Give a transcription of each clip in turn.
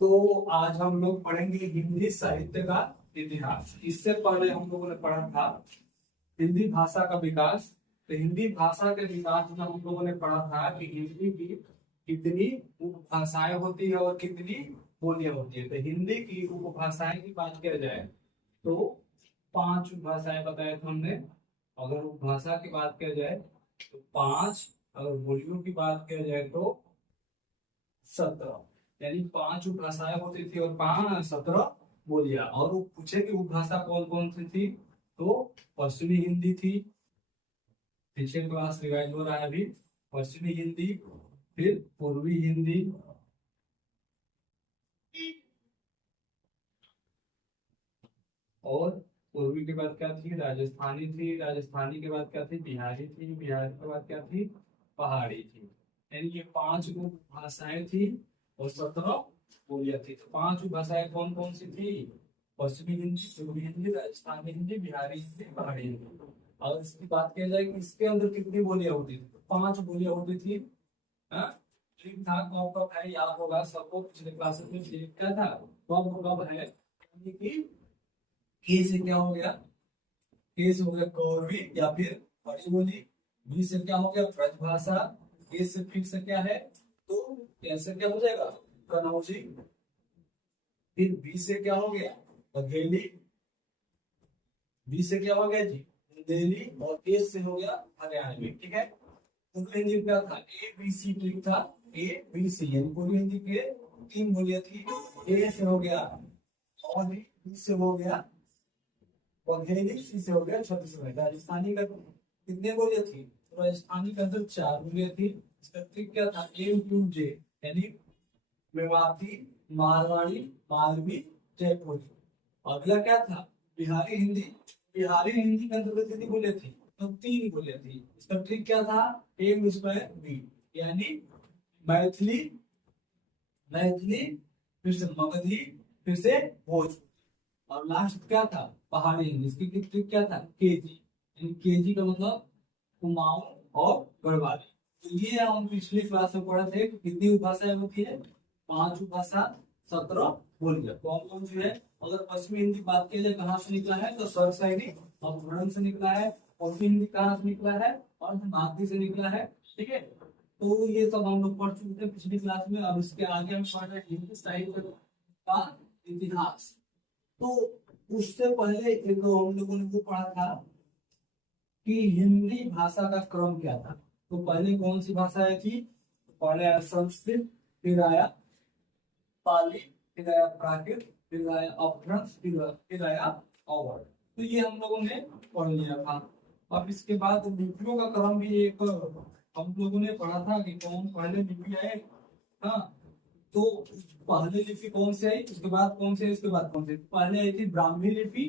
तो आज हम लोग पढ़ेंगे हिंदी साहित्य का इतिहास। इससे पहले हम लोगों ने पढ़ा था हिंदी भाषा का विकास। तो हिंदी भाषा के विकास में हम लोगों ने पढ़ा था कि हिंदी की कितनी उपभाषाएं होती है और कितनी बोलियां होती है। तो हिंदी की उपभाषाएं की बात किया जाए तो 5 उपभाषाएं बताए थे हमने। अगर उपभाषा की बात किया जाए तो 5, अगर बोलियों की बात किया जाए तो 17। यानी 5 उपभाषाएं होती थी और 17 बोलियां। और वो पूछे कि उपभाषा कौन कौन सी थी, तो पश्चिमी हिंदी थी। पीछे क्लास रिवाइज हो रहा है अभी। पश्चिमी हिंदी, फिर पूर्वी हिंदी, और पूर्वी के बाद क्या थी, राजस्थानी थी। राजस्थानी के बाद क्या थी, बिहारी थी। बिहारी के बाद क्या थी, पहाड़ी थी। यानी ये 5 भाषाएं थी और 17 बोलियां थी। तो 5 भाषाएं कौन कौन सी थी, पश्चिमी हिंदी, पूर्वी हिंदी, राजस्थानी हिंदी, बिहारी हिंदी, पहाड़ी हिंदी। और इसकी बात किया जाए कि इसके अंदर कितनी बोलियां होती थी, तो 5 बोलियां होती थी। हाँ? ठीक था, कब कब है याद होगा सबको, पिछले क्लास में क्या था, कब कब है। यानी कि के से क्या हो गया, के से हो गया कौरवी या फिर बड़ी बोली। बी से क्या हो गया, ब्रजभाषा। ए से फिर से क्या है, तो कैसे क्या हो जाएगा, कनौजी। फिर बी से क्या हो गया, बघेली। बी से क्या हो गया जी, बुंदेली। और ए से हो गया हरियाणवी। ठीक है, पूर्वी हिंदी क्या था, ए बी सी ट्रिक था। ए बी सी यानी पूर्वी हिंदी के 3 बोलियां थी। ए से हो गया और बी से हो गया बघेली, सी से हो गया छत्तीसगढ़। राजस्थानी का कितने बोलियां थी, तो राजस्थानी के अंदर 4 बोलियां थी। इसका ट्रिक क्या था, एम टू जे, यानी मेवाती, मारवाड़ी, मालवी, जयपुरी। अगला क्या था, बिहारी हिंदी। बिहारी हिंदी के अंदर कितनी बोलियां थी, तो 3 बोलियां थी। इसका ट्रिक क्या था, एम स्क्वायर बी, यानी मैथिली, मैथिली, फिर से मगधी, फिर से भोजपुरी। और लास्ट क्या था, पहाड़ी हिंदी। इसकी ट्रिक क्या था, केजी, यानी केजी का मतलब कुमाऊं और गढ़वाली। तो ये हम पिछली क्लास में पढ़े थे कि कितनी उपभाषाएं होती है, 5 उपभाषा, 17 बोलियां। कौन कौन सी है, अगर पश्चिमी हिंदी बात की जाए कहाँ से निकला है, तो सरसाईनी और भूरन से निकला है। पूर्वी हिंदी कहाँ से निकला है, और मागधी से निकला है। ठीक है, तो ये सब हम लोग पढ़ चुके थे पिछली क्लास में। अब इसके आगे हम पढ़ रहे हैं हिंदी साहित्य का इतिहास। तो उससे पहले एक हम लोगों ने वो पढ़ा था कि हिंदी भाषा का क्रम क्या था। तो पहले कौन सी भाषाएं थी, पहले आया संस्कृत, फिर आया पाली, फिर आया प्राकृत, फिर आया अपभ्रंश, फिर आया अवध। तो ये हम लोगों ने पढ़ लिया था। अब इसके बाद लिपियों का क्रम भी एक हम लोगों ने पढ़ा था कि कौन पहले लिपि आए। हाँ, तो पहले लिपि कौन सी आई, उसके बाद कौन सी आई, उसके बाद कौन सी। पहले आई थी ब्राह्मी लिपि,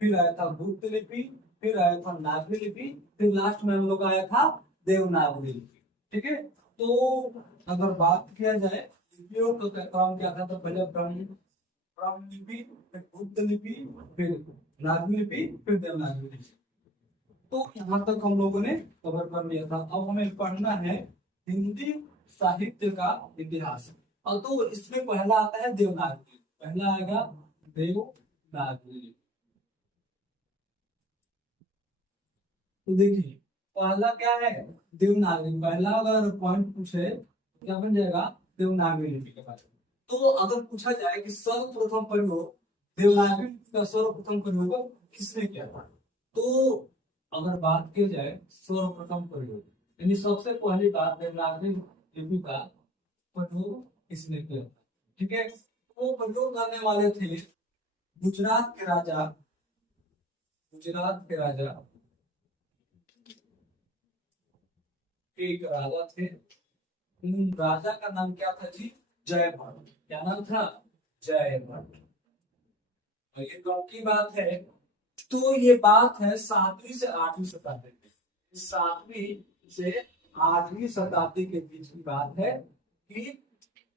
फिर आया था गुप्त लिपि, फिर आया था नागरी लिपि, फिर लास्ट में हम लोग आया था देवनागरी लिपि। ठीक है, तो अगर बात किया जाए लिपियों का काम क्या था, तो पहले ब्राह्मी लिपि, फिर गुप्त लिपि, फिर नागरी लिपि, फिर देवनागरी लिपि। तो यहाँ तक हम लोगों ने कवर कर लिया था। अब हमें पढ़ना है हिंदी साहित्य का इतिहास। और तो इसमें पहला आता है देवनागरी। पहला आएगा देवनागरी। तो देखिए पहला क्या है, देवनागरी। पहला अगर पॉइंट पूछे तो क्या बन जाएगा, देवनागरी लिपि के बारे में। तो अगर पूछा जाए कि सर्वप्रथम प्रयोग देवनागरी लिपि का सर्वप्रथम प्रयोग किसने किया था, तो अगर बात की जाए सर्वप्रथम प्रयोग, यानी सबसे पहली बात देवनागरी लिपि का प्रयोग किसने किया था। ठीक है, वो प्रयोग करने वाले थे गुजरात के राजा। गुजरात के राजा, एक राजा थे। राजा का नाम क्या था जी, जय भट्ट। क्या नाम था, जय भट्ट। और ये कब की बात है, तो ये बात है 7वीं से 8वीं शताब्दी में। 7वीं से 8वीं शताब्दी के बीच की बात है कि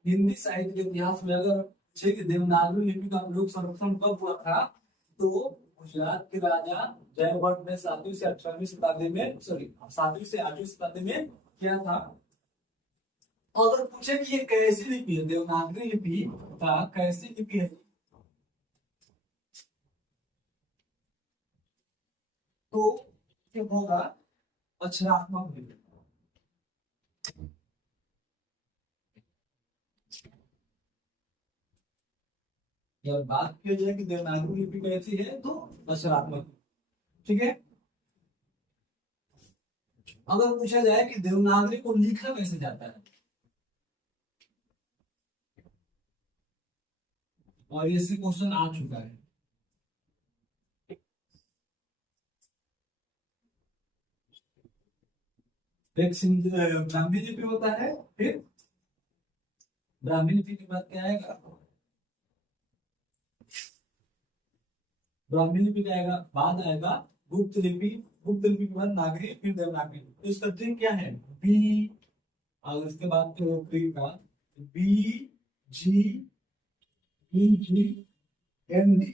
हिंदी साहित्य के इतिहास में अगर पूछे कि देवनागरी लिपि का प्रयोग सर्वप्रथम कब हुआ था, तो गुजरात के राजा जय भट्ट ने 7वीं से 18वीं शताब्दी में, सॉरी 7वीं से 8वीं शताब्दी में किया था। अगर पूछे कि ये कैसी लिपि है, देवनागरी लिपि का कैसी लिपि है, तो ये होगा अक्षरात्मक लिपि। जब बात की जाए कि देवनागरी लिपि कैसी है, तो अक्षरात्मक। ठीक है। अगर पूछा जाए कि देवनागरी को लिखा कैसे जाता है, और ये क्वेश्चन आ चुका है, एक ब्राह्मी लिपि होता है, फिर ब्राह्मी लिपि के बाद क्या आएगा, ब्राह्मी लिपि का आएगा बाद आएगा गुप्त लिपि, गुप्त लिपि के बाद नागरी, फिर देवनागरी। तो इसका ट्रिक क्या है, बी, और इसके बाद ट्रिक का B G B G N D,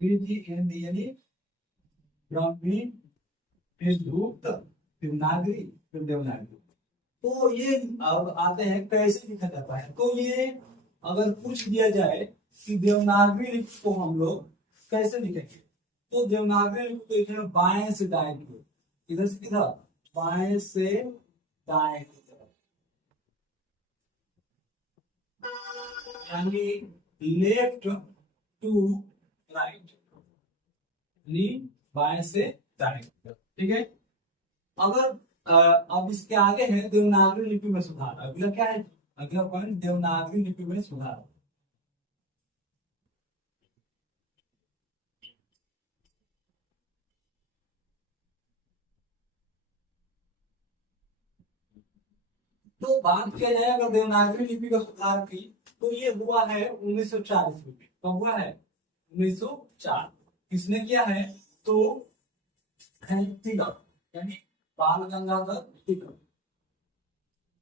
B G N D यानी ब्राह्मी, फिर गुप्त, फिर नागरी, फिर देवनागरी। तो ये अब आते हैं कैसे लिखा जाता है। तो ये अगर पूछ दिया जाए कि देवनागरी लिपि को हम लोग कैसे लिखेंगे, तो देवनागरी लिपि को लिखेंगे बाएं से दाएं की ओर, इधर से किधर, बाएं से दाएं की तरफ, यानी लेफ्ट टू राइट, यानी बाएं से दाएं। ठीक है। अगर अब इसके आगे है देवनागरी लिपि में सुधार। अगला क्या है, अगला पॉइंट देवनागरी लिपि में सुधार। तो बात किया जाए अगर देवनागरी लिपि का सुधार की, तो ये हुआ है 1940 में। कब हुआ है, 1904। किसने किया है, तो तिलक, यानी बाल गंगाधर तिलक,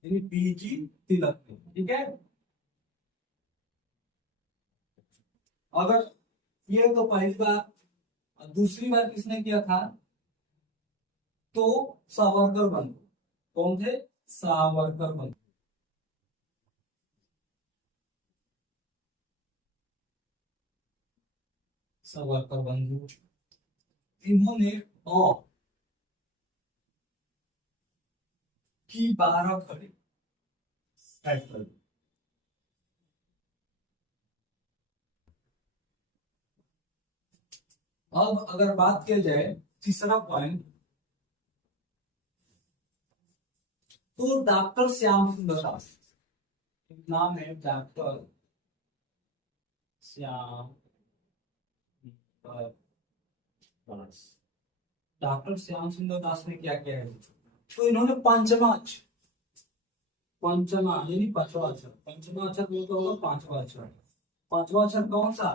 यानी बीजी तिलक। ठीक है। अगर ये तो पहली बार, दूसरी बार किसने किया था, तो सावरकर बंधु। कौन थे, सावरकर बंधु। सावरकर बंधु, इन्होंने अ की 12 खड़ी टाइप कर दी। अब अगर बात किया जाए तीसरा पॉइंट, तो डॉक्टर श्याम सुंदर दास, नाम है डॉक्टर श्याम सुंदर दास। डॉक्टर श्याम सुंदर दास ने क्या किया है, तो इन्होंने पंचमा अक्षर, पंचमा यानी पांचवा अक्षर, पंचमा अक्षर बोलते तो होगा पांचवा अक्षर। पांचवा अक्षर कौन सा,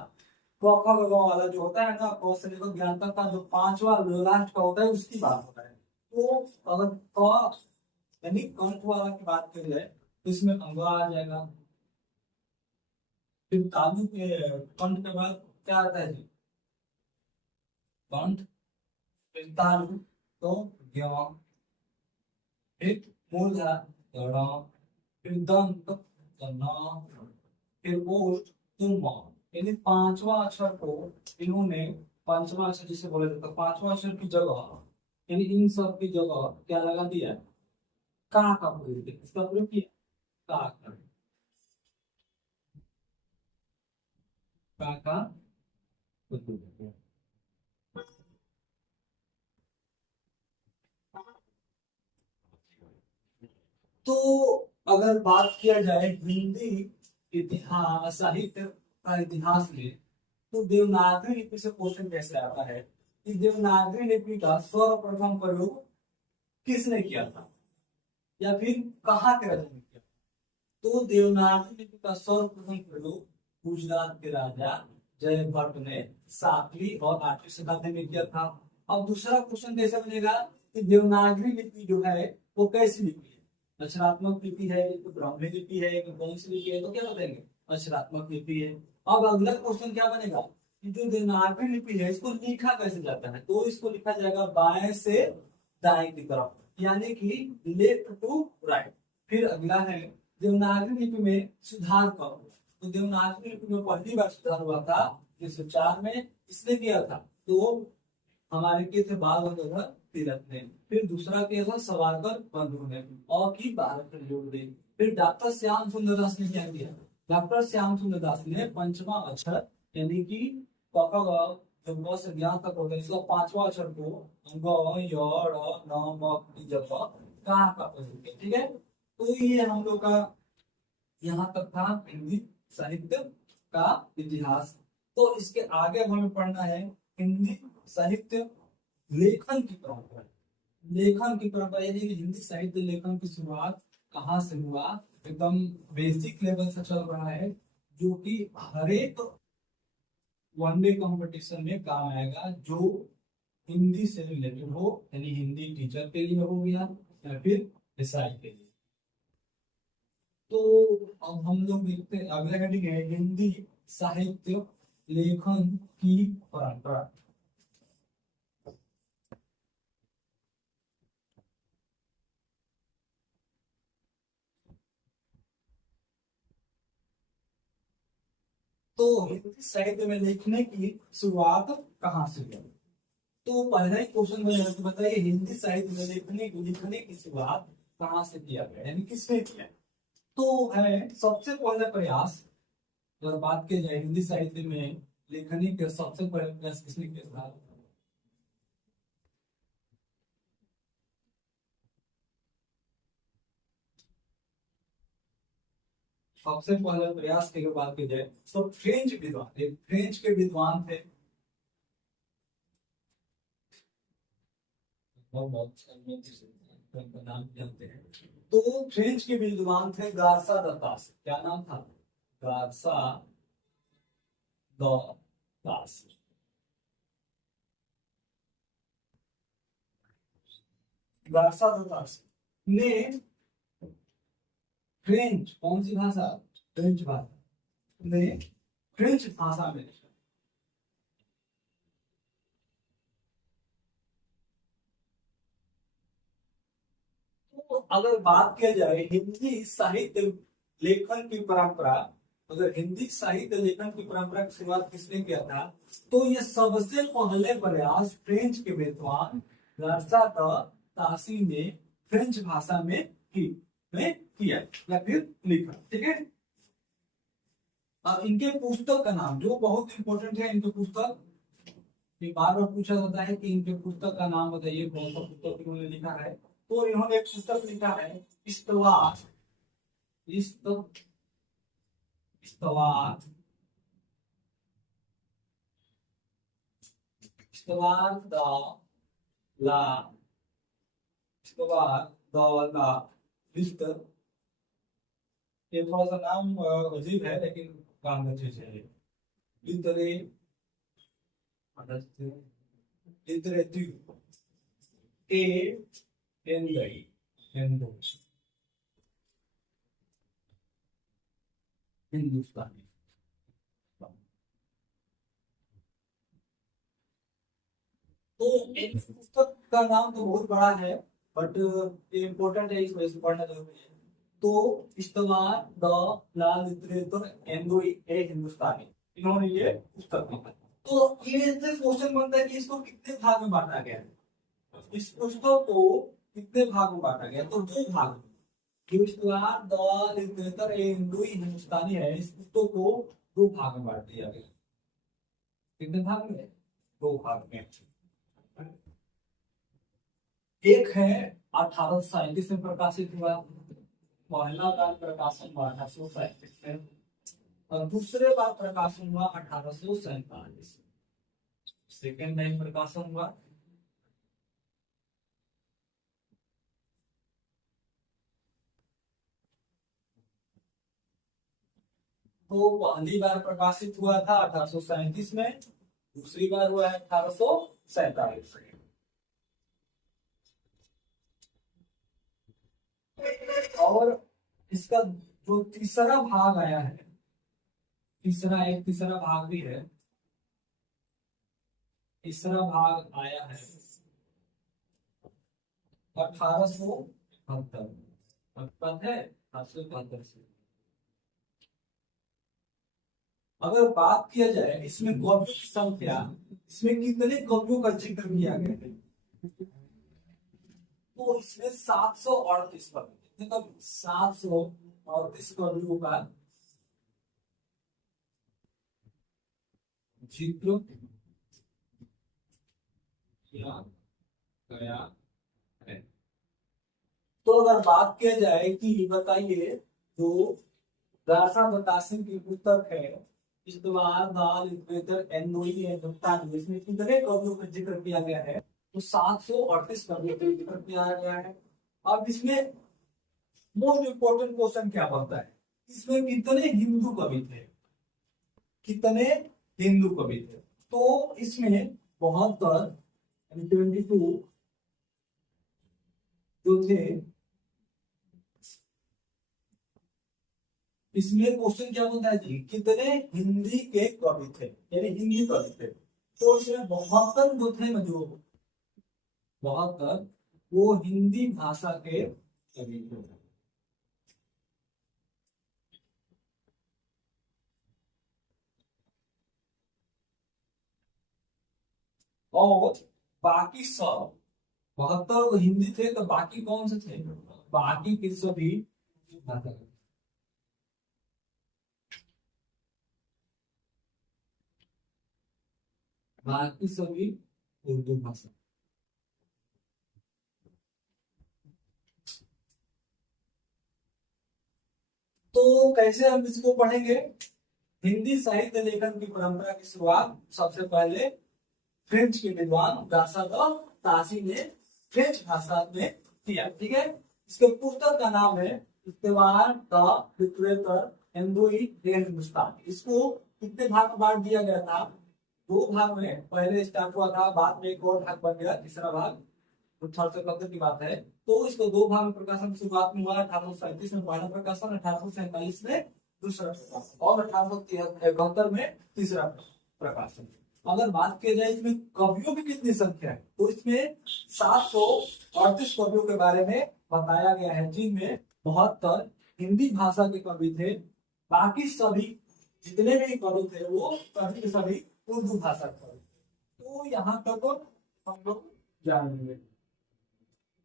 क ख ग घ वाला जो होता है ना, क से लेकर ज्ञान तक का जो पांचवा लास्ट का होता है, उसकी बात होता है। तो अगर क यानी कंठ वाला की बात की जाए, तो इसमें अंगा आ जाएगा। फिर तालु के कंठ के बाद क्या आता है जी, कंठ, फिर तालु, तो ज्ञ, फिर मूलधरा ण, फिर दंत तो न, फिर ओष्ठ तो म। यानी पांचवा अक्षर को इन्होंने, पांचवा अक्षर जिसे बोला जाता है, पांचवा अक्षर की जगह, यानी इन सब की जगह क्या लगा दिया, का प्रयोग किया। इसका प्रयोग किया का प्रयोग किया। तो अगर बात किया जाए हिंदी इतिहास, साहित्य का इतिहास में, तो देवनागरी लिपि से क्वेश्चन कैसे आता है कि देवनागरी लिपि का सर्वप्रथम प्रयोग किसने किया था, या फिर कहाँ के राजा ने किया। तो देवनागरी लिपि का सर्वप्रथम प्रयोग गुजरात के राजा जयभट्ट ने 7वीं और 8वीं शताब्दी में किया था। अब दूसरा क्वेश्चन कैसे बनेगा कि देवनागरी लिपि जो है वो कैसी लिपि है, अक्षरात्मक लिपि है, तो ब्राह्मी लिपि है, तो कौन सी लिपि है, तो क्या बताएंगे, अक्षरात्मक लिपि है। अब अगला क्वेश्चन क्या बनेगा कि जो देवनागरी लिपि है इसको लिखा कैसे जाता है, तो इसको लिखा जाएगा बाएं से दाएं की तरफ, यानी कि लेफ्ट टू राइट। फिर अगला है देवनागरी लिपि में सुधार कब हुआ? तो देवनागरी लिपि में पहली बार सुधार हुआ था 1904 में, इसने किया था। तो हमारे के थे बाल गंगाधर तिलक ने। फिर दूसरा किया था सावरकर बंधु ने, और की भारत ने जोड़ दी। फिर डॉक्टर श्याम सुंदर दास ने क्या किया? डॉक्टर श्याम सुंदर दास ने पंचमा अक्षर यानी कि क ख ग जब ग से ज्ञान तक होता है, इसका पांचवा अक्षर को ग य ड़ न म ज प का प्रयोग किया। ठीक है, तो ये हम लोग का यहाँ तक था हिंदी साहित्य का इतिहास। तो इसके आगे हमें पढ़ना है हिंदी साहित्य लेखन की परंपरा। लेखन की परंपरा यानी कि हिंदी साहित्य लेखन की शुरुआत कहाँ से हुआ, एकदम बेसिक लेवल से चल रहा है, जो कि हर एक वनडे कंपटीशन में काम आएगा, जो हिंदी से रिलेटेड हो, यानी हिंदी टीचर के लिए हो गया या फिर एसआई के लिए। तो अब हम लोग देखते हैं अगला हेडिंग है हिंदी साहित्य लेखन की परंपरा। तो हिंदी साहित्य में लिखने की शुरुआत कहाँ से हुई? तो पहला ही क्वेश्चन में बताइए हिंदी साहित्य में लिखने की शुरुआत कहाँ से किया गया, यानी किसने किया? तो है सबसे पहला प्रयास, अगर बात की जाए हिंदी साहित्य में लिखने के सबसे पहले प्रयास किसने किया था? सबसे पहले प्रयास की बात की जाए तो फ्रेंच विद्वान, एक फ्रेंच के विद्वान थे, नाम जानते हैं। तो फ्रेंच के विद्वान थे गार्सा द तास। क्या नाम था? Garcin de Tassy. Garcin de Tassy ने फ्रेंच, कौन सी भाषा? फ्रेंच भाषा ने फ्रेंच भाषा में तो अगर बात किया जाए हिंदी साहित्य लेखन की परंपरा, अगर हिंदी साहित्य लेखन की परंपरा की शुरुआत किसने किया था, तो ये सबसे पहले प्रयास फ्रेंच के विद्वान गार्सा द तासी ने फ्रेंच भाषा में किया या फिर लिखा। ठीक है, अब इनके पुस्तक का नाम जो बहुत इंपॉर्टेंट है, इनके पुस्तक बार बार पूछा जाता है कि इनके पुस्तक का नाम बताइए, कौन सा पुस्तक इन्होंने लिखा है। तो इन्होंने एक पुस्तक लिखा है इस्तवार, इस्तवार, इस्तवार द ला, इस्तवार द ला लिस्ट। ये थोड़ा सा नाम अजीब है लेकिन काम अच्छे से है। लिटरे लिटरेटिव ए एंडई एंडो हिंदुस्तानी। तो एक पुस्तक का नाम तो बहुत बड़ा है, बट ये इम्पोर्टेंट है, इसमें से पढ़ना जरूरी है। तो इस्तवार द ला लिटरेचर एंडो ए हिंदुस्तानी, इन्होंने ये पुस्तक लिखा। तो ये क्वेश्चन बनता है कि इसको कितने भाग में बांटा गया है? इस पुस्तक को कितने भाग में बांटा गया? तो दो भाग। इस्तवार द लिटरेचर ए हिंदू हिंदुस्तानी है, इस पुस्तक को दो भाग में बांट दिया गया। कितने भाग में? दो भाग में। एक है 1837 में प्रकाशित हुआ, पहला बार प्रकाशन हुआ 1837 में, और दूसरे बार प्रकाशन हुआ 1847। सेकेंड टाइम प्रकाशन हुआ। तो पहली बार प्रकाशित हुआ था 1837 में, दूसरी बार हुआ है 1847 में। और इसका जो तीसरा भाग आया है, तीसरा भाग भी है, तीसरा भाग आया है 1872। पता है 775 से। अगर बात किया जाए इसमें कवियों की संख्या, इसमें कितने कवियों का जिक्र किया गया है, तो इसमें 738 कवि, मतलब 738 कवियों का जिक्र किया गया है। तो अगर बात किया जाए कि बताइए जो दार्शनिक बतासिन की पुस्तक है इस्तवार दाल लिटरेचर एंडोई एंड इसमें कितने कवियों का जिक्र किया गया है, तो 738 कवियों का जिक्र किया गया है। अब इसमें मोस्ट इंपोर्टेंट क्वेश्चन क्या बनता है, इसमें कितने हिंदू कवि थे, कितने हिंदू कवि थे, तो इसमें 72 22 जो थे। इसमें क्वेश्चन क्या बनता है जी, कितने हिंदी के कवि थे, यानी हिंदी कवि थे, तो इसमें 72 जो थे, जो 72 वो हिंदी भाषा के कवि थे। और बाकी सब 72 हिंदी थे, तो बाकी कौन से थे, बाकी के सभी बाकी सभी उर्दू भाषा। तो कैसे हम इसको पढ़ेंगे, हिंदी साहित्य लेखन की परंपरा की शुरुआत सबसे पहले फ्रेंच के विद्वान तासी ने फ्रेंच भाषा में किया, ठीक है। इसके पुस्तक का नाम है इस्तवार द लिटरेचर एंडोई हिंदुस्तान। इसको कितने भाग में बांट दिया गया था, 2 भाग में पहले स्टार्ट हुआ था, बाद में एक और भाग बन गया, तीसरा भाग 1871 की बात है। तो इसको 2 भाग में प्रकाशन की शुरुआत में हुआ, 1837 में पहला प्रकाशन, 1847 में दूसरा प्रकाशन और 1871 में तीसरा प्रकाशन। अगर बात की जाए इसमें कवियों की कितनी संख्या है, तो इसमें 738 कवियों के बारे में बताया गया है, जिनमें 72 हिंदी भाषा के कवि थे, बाकी सभी जितने भी कवि थे वो सभी के सभी उर्दू भाषा के। तो यहाँ तक हम लोग जानेंगे।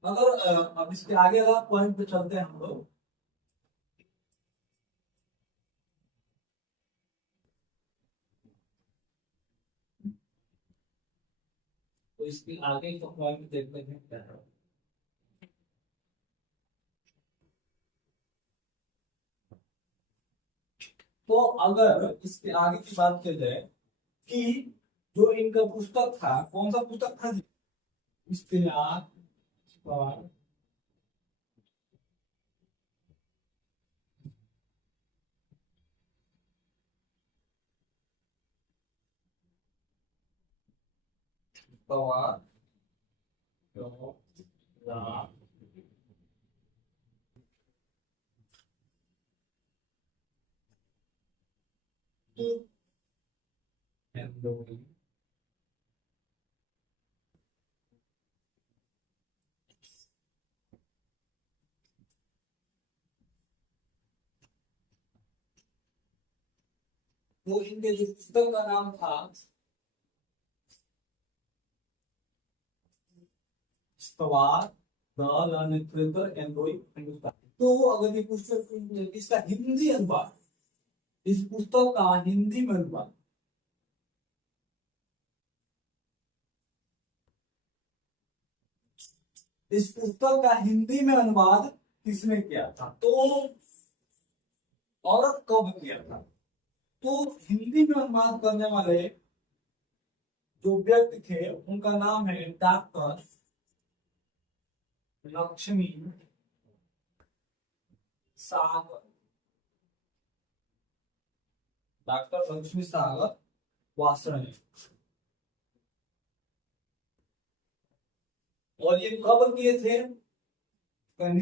अगर अब इसके आगे अगर पॉइंट पे चलते हैं हम लोग, तो इसके आगे का पॉइंट देखते हैं क्या है। तो अगर इसके आगे की बात की जाए कि जो इनका पुस्तक था, कौन सा पुस्तक था जी, इश्तिहार और तवार जो ला एंडोई। तो इनके जो पुस्तक का नाम था इस्तवार द लिटरेचर एंडोई हिंदुस्तान। तो अगर ये पुस्तक इसका हिंदी अनुवाद, इस पुस्तक का हिंदी में अनुवाद, इस पुस्तक का हिंदी में अनुवाद किसने किया था, तो और कब किया था, तो हिंदी में अनुवाद करने वाले जो व्यक्ति थे उनका नाम है डॉक्टर लक्ष्मी सागर, डॉक्टर लक्ष्मी सागर वासने। और ये कब किए थे,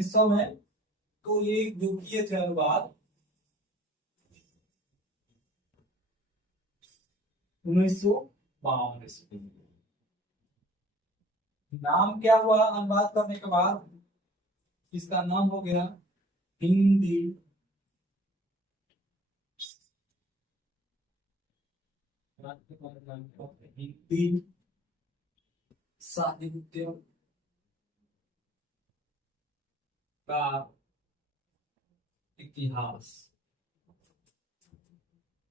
समय, तो ये जो किए थे अनुवाद 1952 ईस्वी। नाम क्या हुआ अनुवाद करने के बाद, इसका नाम हो गया हिंदी हिंदी साहित्य का इतिहास।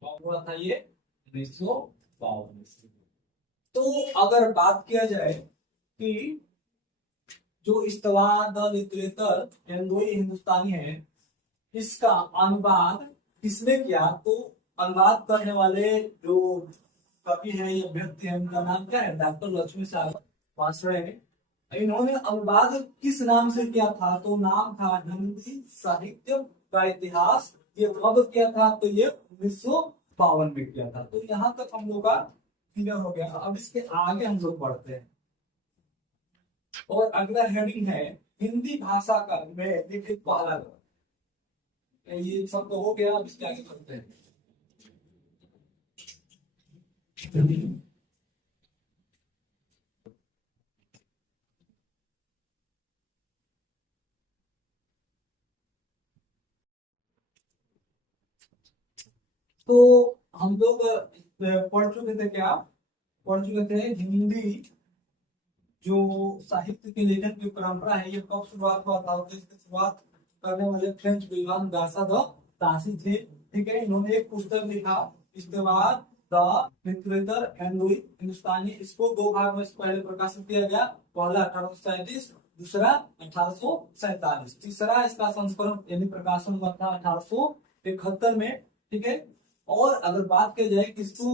कब हुआ था ये? 1952 में। तो अगर बात किया जाए कि जो इस्तवा द लिटरेचर हिंदुई हिंदुस्तानी है, इसका अनुवाद किसने किया? तो अनुवाद करने वाले जो कवि है या व्यक्ति है, उनका नाम क्या है? डॉक्टर लक्ष्मी सागर वासड़े। इन्होंने अनुवाद किस नाम से किया था? तो नाम था हिंदी साहित्य का इतिहास। ये कब किया था? तो ये 1952 में किया था। तो यहाँ तक हम लोग का क्लियर हो गया। अब इसके आगे हम लोग बढ़ते हैं और अगला हेडिंग है हिंदी भाषा का में लिखित पहला ग्रंथ। ये सब तो हो गया। अब इसके आगे बढ़ते हैं। तो हम लोग पढ़ चुके थे, क्या पढ़ चुके थे? हिंदी जो साहित्य के लेखन की परंपरा है, ये कब शुरुआत हुआ था? तो इसकी शुरुआत करने वाले फ्रेंच विद्वान गासा द तासी थे। ठीक है, इन्होंने एक पुस्तक लिखा, इस्तेमाल द लिटरेचर हिंदुई हिंदुस्तानी। इसको दो भाग में पहले प्रकाशित किया गया। पहला 1837, दूसरा 1847। तीसरा इसका संस्करण यानी प्रकाशन हुआ था 1871 में। ठीक है, और अगर बात की जाए किसको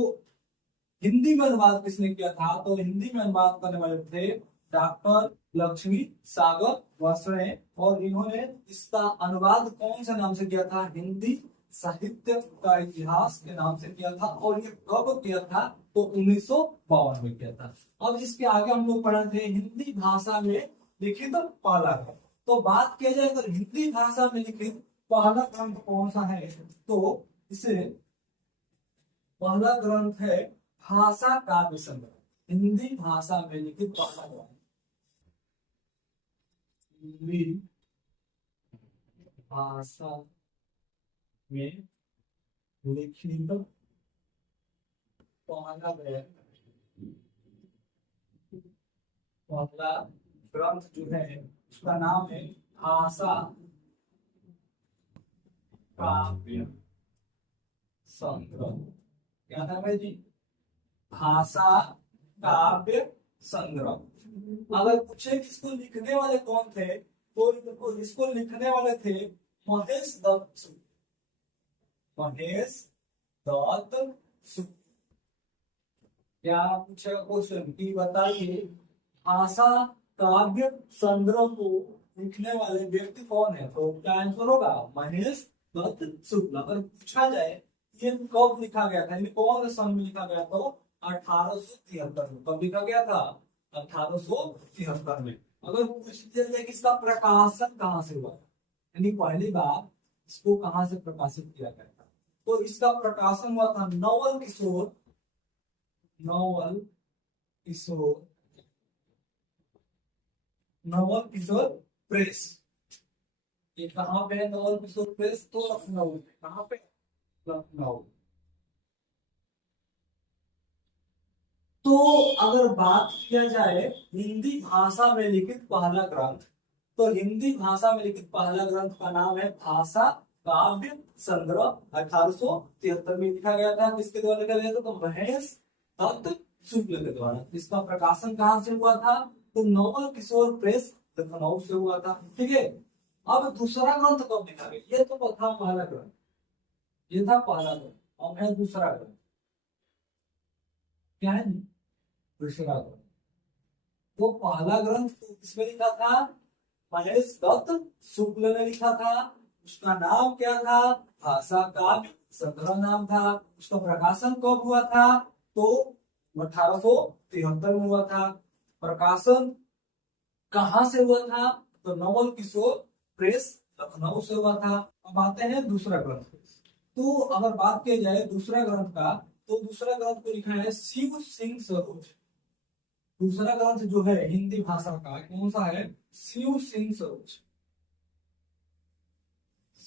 हिंदी में अनुवाद किसने किया था, तो हिंदी में अनुवाद करने वाले थे डॉक्टर लक्ष्मी सागर वासड़े। और इन्होंने इसका अनुवाद कौन से नाम से किया था? हिंदी साहित्य का इतिहास के नाम से किया था। और ये कब किया था? तो 1952 में किया था। अब इसके आगे हम लोग पढ़े थे हिंदी भाषा में लिखित पहला ग्रंथ। तो बात किया जाए अगर हिंदी भाषा में लिखित पहला ग्रंथ कौन सा है, तो इसे पहला ग्रंथ है भाषा काव्य संग्रह। हिंदी भाषा में लिखित पहला ग्रंथ हिंदी भाषा में लिखित पहला ग्रंथ जो है उसका नाम है भाषा काव्य संग्रह। क्या नाम है जी? भाषा काव्य संग्रह। अगर पूछे इसको लिखने वाले कौन थे, तो इसको लिखने वाले थे महेश दत्त सूद। महेश दत्त सूद। क्या पूछेगा क्वेश्चन की बताइए भाषा काव्य संग्रह को लिखने वाले व्यक्ति कौन है? तो क्या आंसर होगा? महेश दत्त शुक्ल। अगर पूछा जाए ये कब लिखा गया था, कौन से सन में लिखा गया? तो 1873 में। कब लिखा गया था? 1873 में। अगर पूछ लिया जाए कि इसका प्रकाशन कहाँ से हुआ, यानी पहली बार इसको कहाँ से प्रकाशित किया गया था, तो इसका प्रकाशन हुआ था नवल किशोर प्रेस। ये कहाँ पे है नवल किशोर प्रेस? तो लखनऊ में। कहाँ पे? लखनऊ। तो अगर बात किया जाए हिंदी भाषा में लिखित पहला ग्रंथ, तो हिंदी भाषा में लिखित पहला ग्रंथ का नाम है भाषा काव्य संग्रह। 1873 में लिखा गया था। किसके द्वारा लिखा गया था? तो महेश दत्त शुक्ल के द्वारा। इसका प्रकाशन कहाँ से हुआ था? तो नवल किशोर प्रेस लखनऊ से हुआ था। ठीक है, अब दूसरा ग्रंथ कब लिखा गया? ये तो था पहला ग्रंथ, ये था पहला ग्रंथ। अब है दूसरा ग्रंथ। क्या है? दूसरा ग्रंथ। तो पहला ग्रंथ किसमें लिखा था? महेश दत्त शुक्ल ने लिखा था। उसका नाम क्या था? भाषा काव्य संग्रह नाम था। उसका प्रकाशन कब हुआ था? तो 1873 में हुआ था। प्रकाशन कहाँ से हुआ था? तो नवल किशोर प्रेस लखनऊ से हुआ था। अब आते हैं दूसरा ग्रंथ। तो अगर बात की जाए दूसरा ग्रंथ का, तो दूसरा ग्रंथ को लिखा है शिव सिंह सरोज। दूसरा ग्रंथ जो है हिंदी भाषा का कौन सा है? शिव सिंह सरोज।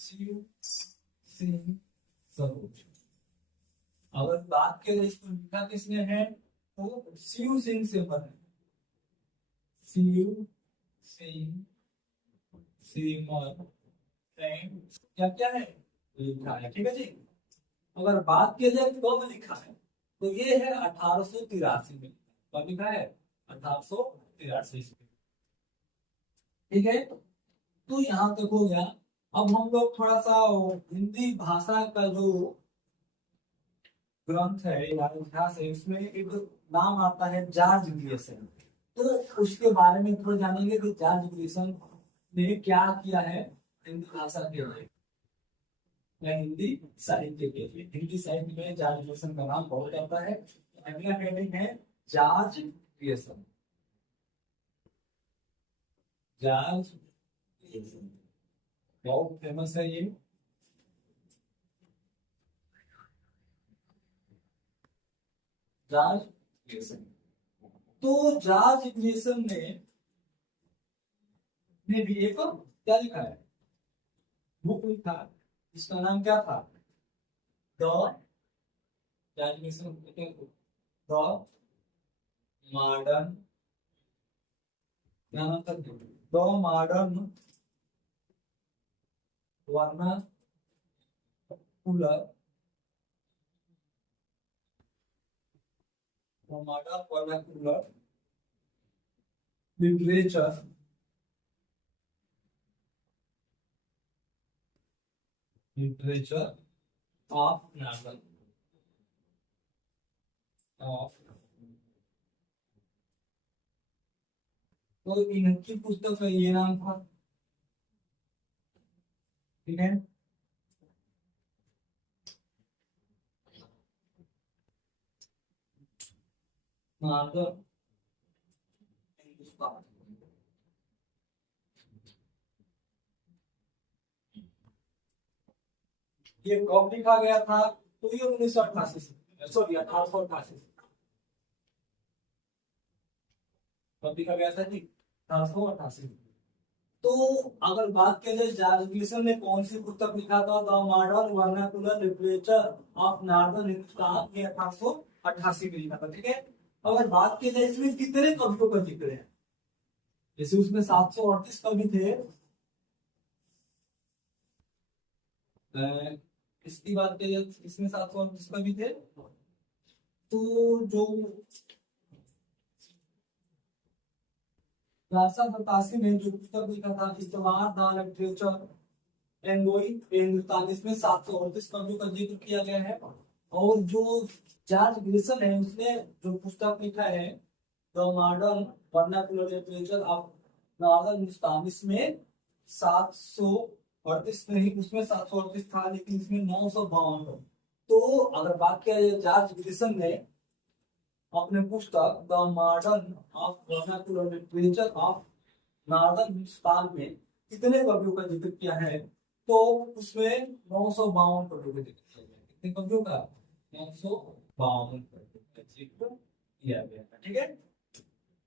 शिव सिंह सरोज। अगर बात करें इसको लिखा किसने है तो शिव सिंह से बने, शिव सिंह सीमर ने क्या क्या है लिखा है। ठीक है जी। अगर बात की जाए कब लिखा है तो ये है 1883 में। कब लिखा है 1883 में। ठीक है। तो यहाँ तक हो गया। अब हम लोग थोड़ा सा हिंदी भाषा का जो ग्रंथ है या इतिहास है उसमें एक नाम आता है जॉर्ज ग्रियर्सन। तो उसके बारे में थोड़ा जानेंगे कि जॉर्ज ग्रियर्सन ने क्या किया है हिंदी भाषा के लिए या हिंदी साहित्य के लिए। हिंदी साहित्य में जॉर्ज ग्रियर्सन का नाम बहुत आता है। अगला हेडिंग है जॉर्ज ग्रियर्सन। जॉर्ज ग्रियर्सन बहुत फेमस है ये। George Grierson. तो जॉर्ज ग्रियर्सन ने भी एक क्या लिखा है बुक लिखा, इसका नाम क्या था द द मॉडर्न, क्या नाम था the modern vernacular literature of northern of. तो इनकी पुस्तक का ये नाम था। ठीक है। नॉर्दर्न हिंदुस्तान। ये कब लिखा गया था तो ये 1988 से, सॉरी 1888 से। कब लिखा गया था जी 1888। तो अगर बात की जाए जॉर्ज ग्रियर्सन ने कौन सी पुस्तक लिखा था the modern vernacular literature of northern Hindustan, ये 1888 में लिखा था। ठीक है। अगर बात की जाए इसमें कितने कवियों का जिक्र है, जैसे उसमें 738 कवि थे। इसकी बात की जाए इसमें 738 कवि थे। तो जो 1887 में जो पुस्तक लिखा था इस्तेमाल द लिटरेचर एंगोई हिंदुस्तान, इसमें 738 कवियों का जिक्र किया गया है। और जो जॉर्ज ग्रियर्सन है उसने जो पुस्तक लिखा है the modern vernacular literature of northern Hindustan, इसमें 738 नहीं, उसमें 738 था लेकिन इसमें 952। तो अगर बात किया जाए जॉर्ज ग्रियर्सन ने अपने पुस्तक the modern of vernacular literature of northern Hindustan में कितने कवियों का जिक्र किया है तो उसमें 952 कवियों का जिक्र किया गया। कितने कवियों का 952 कवियों का जिक्र किया गया। ठीक है,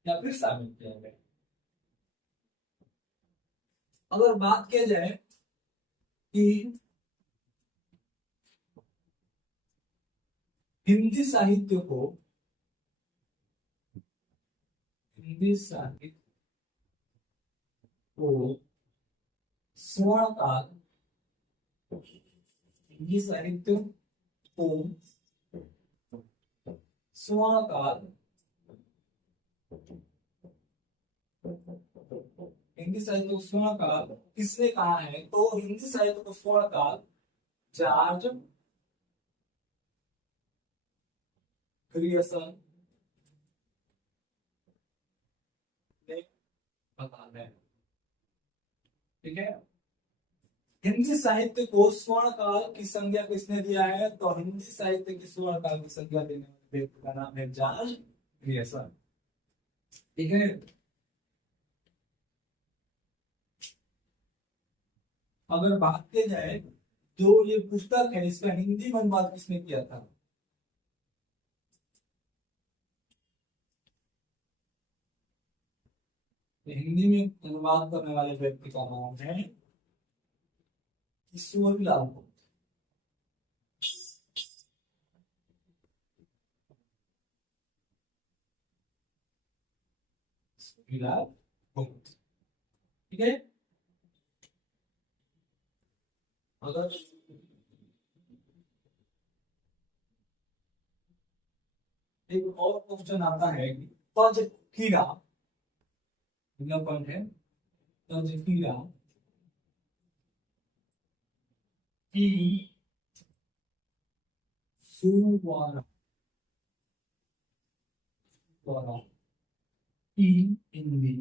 या फिर शामिल किया गया। अगर बात किया जाए कि हिंदी साहित्य को स्वर्ण काल, हिंदी साहित्य को स्वर्ण काल, हिंदी साहित्य को स्वर्ण काल किसने कहा है तो हिंदी साहित्य को स्वर्ण काल जॉर्ज ग्रियर्सन ने कहा है। ठीक है। हिंदी साहित्य को स्वर्ण काल की संज्ञा किसने दिया है तो हिंदी साहित्य की स्वर्ण काल की संज्ञा देने वाले व्यक्ति का नाम है जॉर्ज ग्रियर्सन। ठीक है। अगर बात की जाए जो ये पुस्तक है इसका हिंदी में अनुवाद किसने किया था हिंदी में अनुवाद करने वाले व्यक्ति का नाम है किशोरीलाल भुक्ति। किशोरीलाल भुक्ति, ठीक है। अगर एक और क्वेश्चन आता है कि तजकीरा, अगला पॉइंट है तजकीरा की सुवारा की हिंदी।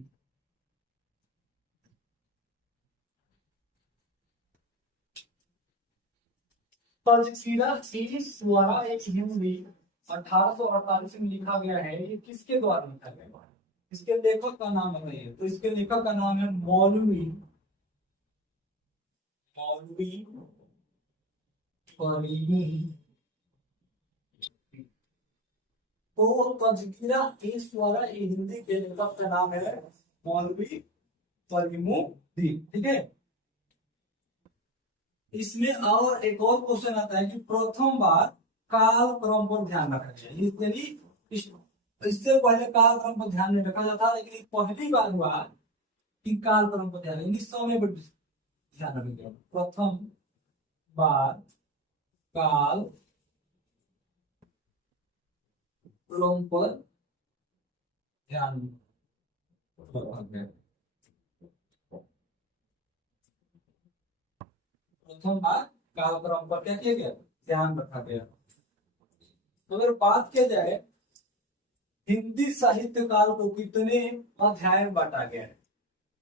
तजकीरा की सुवारा एक हिंदी 1848 में लिखा गया है। ये किसके द्वारा लिखा गया है? इसके लेखक का नाम बताइए। तो इसके लेखक का नाम है मौलवी फरीदी। तो तजकिरा इस द्वारा हिंदी के लेखक का नाम है मौलवी फरीमुद्दीन, ठीक है। इसमें और एक और क्वेश्चन आता है कि प्रथम बार काल क्रम पर ध्यान रखा जाए। यानी इससे पहले काल क्रम पर ध्यान नहीं रखा जाता, लेकिन पहली बार हुआ कि काल क्रम पर ध्यान, समय पर ध्यान रखा गया। प्रथम बार काल क्रम पर ध्यान रखा गया। प्रथम बार काल क्रम पर क्या किया गया? ध्यान रखा गया। अगर बात किया जाए हिंदी साहित्य काल को कितने अध्याय में बांटा गया है,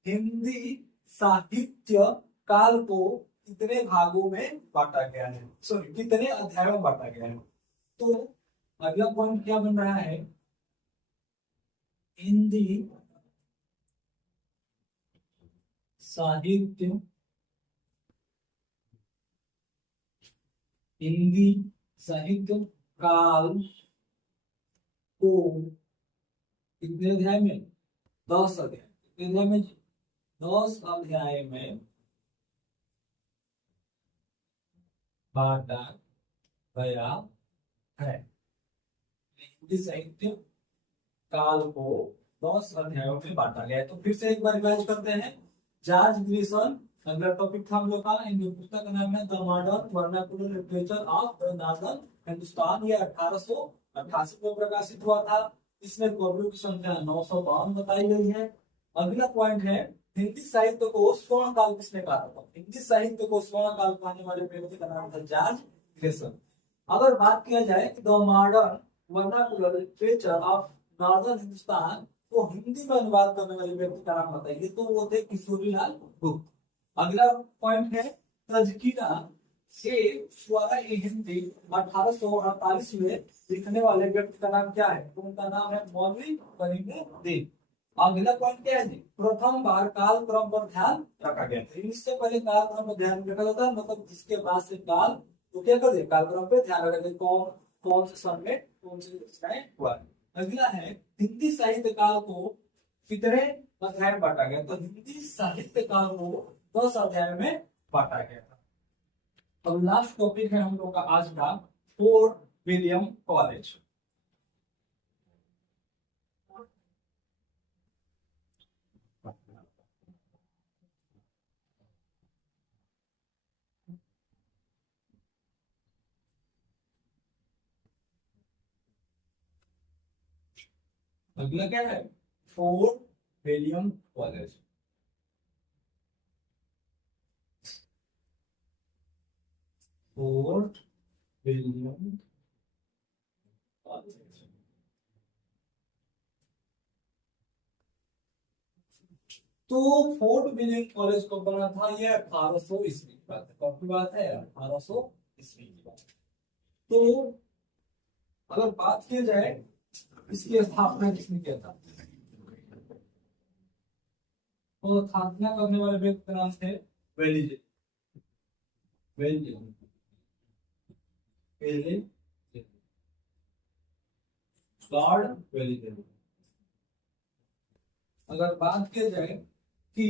हिंदी साहित्य काल को कितने भागों में बांटा गया है, सॉरी कितने अध्यायों में बांटा गया है। तो अगला पॉइंट क्या बन रहा है? हिंदी साहित्य काल को कितने अध्याय में? 10 अध्याय। कितने अध्याय में? 10 अध्याय में बांटा गया है। हिंदी साहित्य काल को 10 अध्यायों में बांटा गया है। तो फिर से एक बार रिवाइज करते हैं। जॉर्ज ग्रिसन, अगला टॉपिक था हम लोग का, इन पुस्तक का नाम है the modern vernacular literature of the northern Hindustan. ये 1888 में प्रकाशित हुआ था। इसमें कवियों की संख्या 952 बताई गई है। अगला पॉइंट है हिंदी साहित्य को स्वर्ण काल किसने कहा था? हिंदी साहित्य को स्वर्ण काल कहने वाले व्यक्ति का नाम था जॉर्ज ग्रिसन। अगर बात किया जाए कि the modern vernacular literature of northern Hindustan को हिंदी में अनुवाद करने वाले व्यक्ति का नाम बताइए, तो वो थे किशोरीलाल भुक्ति। अगला पॉइंट है तजकिरा से स्वरा हिंदी 1848 में लिखने वाले व्यक्ति का नाम क्या है? तो उनका नाम है मौलवी फरीमुद्दीन। अगला पॉइंट क्या है जी? प्रथम बार काल क्रम पर ध्यान रखा गया था। इससे पहले काल क्रम पर ध्यान रखा जाता है, मतलब जिसके बाद से काल तो क्या कर दिया? काल क्रम पे ध्यान रखा जाए। कौन से सन में कौन सी रचनाएं हुआ। अगला है हिंदी साहित्य काल को कितने अध्याय में बांटा गया? तो हिंदी साहित्य काल को 10 अध्याय में बांटा गया था। अब लास्ट टॉपिक है हम लोग का आज का फोर्ट विलियम कॉलेज। अगला क्या है? Fort William college. Fort William college. तो फोर्ट विलियम कॉलेज कब बना था? ये 1800 ईस्वी की बात है। कब की बात है? 1800 ईस्वी की बात। तो अगर बात की जाए इसकी स्थापना किसने किया था? तो स्थापना करने वाले व्यक्ति का नाम थे वेलिजे। लॉर्ड वेलिजे। अगर बात की जाए कि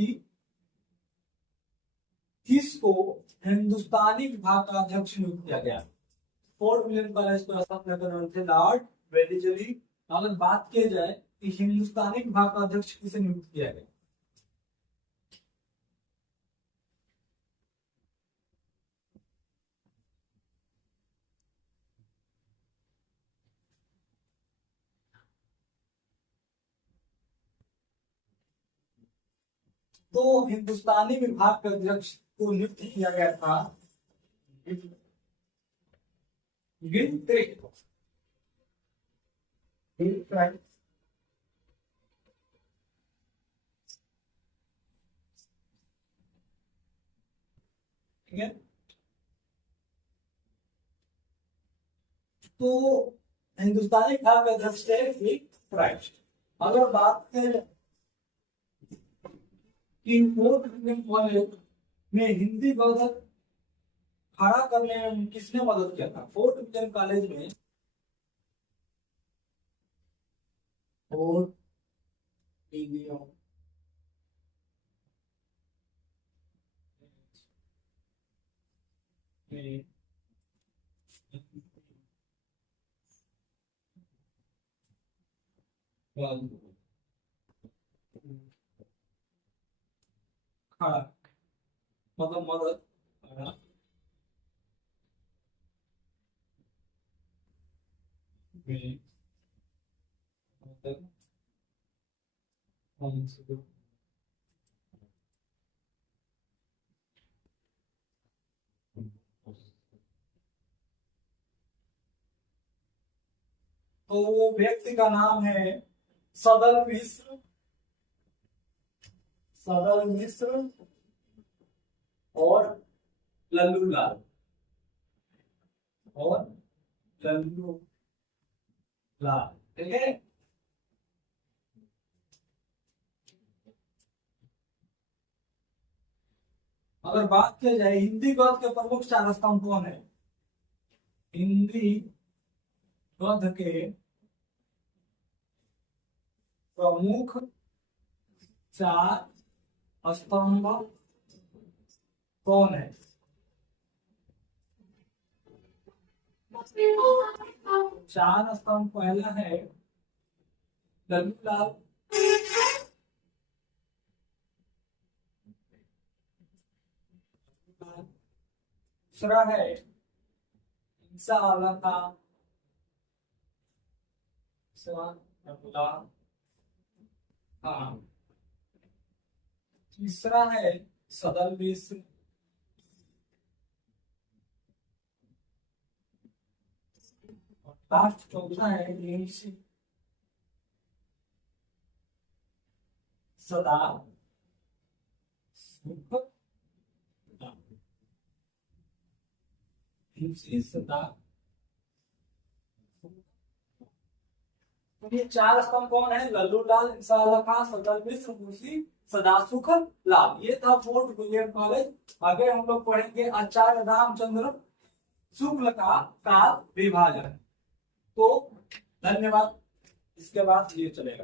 किसको हिंदुस्तानी विभाग का अध्यक्ष नियुक्त किया गया? फोर्ट विलियम कॉलेज को स्थापना करने वाले थे लॉर्ड वेलिजली। अगर बात की जाए कि हिंदुस्तानी विभाग का अध्यक्ष किसे नियुक्त किया गया? तो हिंदुस्तानी विभाग के अध्यक्ष को नियुक्त किया गया था गिलक्रिस्ट। ठीक है, तो हिंदुस्तानी विभाग के अध्यक्ष थे गिलक्रिस्ट। अगर बात करें कि फोर्ट विलियम कॉलेज में हिंदी गवर्नर खड़ा करने में किसने मदद किया था? फोर्ट विलियम कॉलेज में फोर्ट विलियम खड़ा मतलब मदद खड़ा में मदद तो वो व्यक्ति का नाम है सदल मिश्र। सदल मिश्र और लल्लू लाल ठीक है। अगर बात की जाए हिंदी गद्य के प्रमुख चार स्तंभ कौन है? हिंदी गद्य के प्रमुख चार स्तंभ कौन है? चार स्तंभ पहला है लल्लू लाल, दूसरा है इंसा आला खां, तीसरा है सदल मिश्र, लास्ट चौथा है सदा सदा। ये चार स्तंभ कौन है? लल्लू लाल, इंसान खां, सदल मिश्र, मुंशी सदासुख लाल। ये था फोर्ट विलियम कॉलेज। आगे हम लोग पढ़ेंगे आचार्य रामचंद्र शुक्ल का काल विभाजन। तो धन्यवाद। इसके बाद ये चलेगा।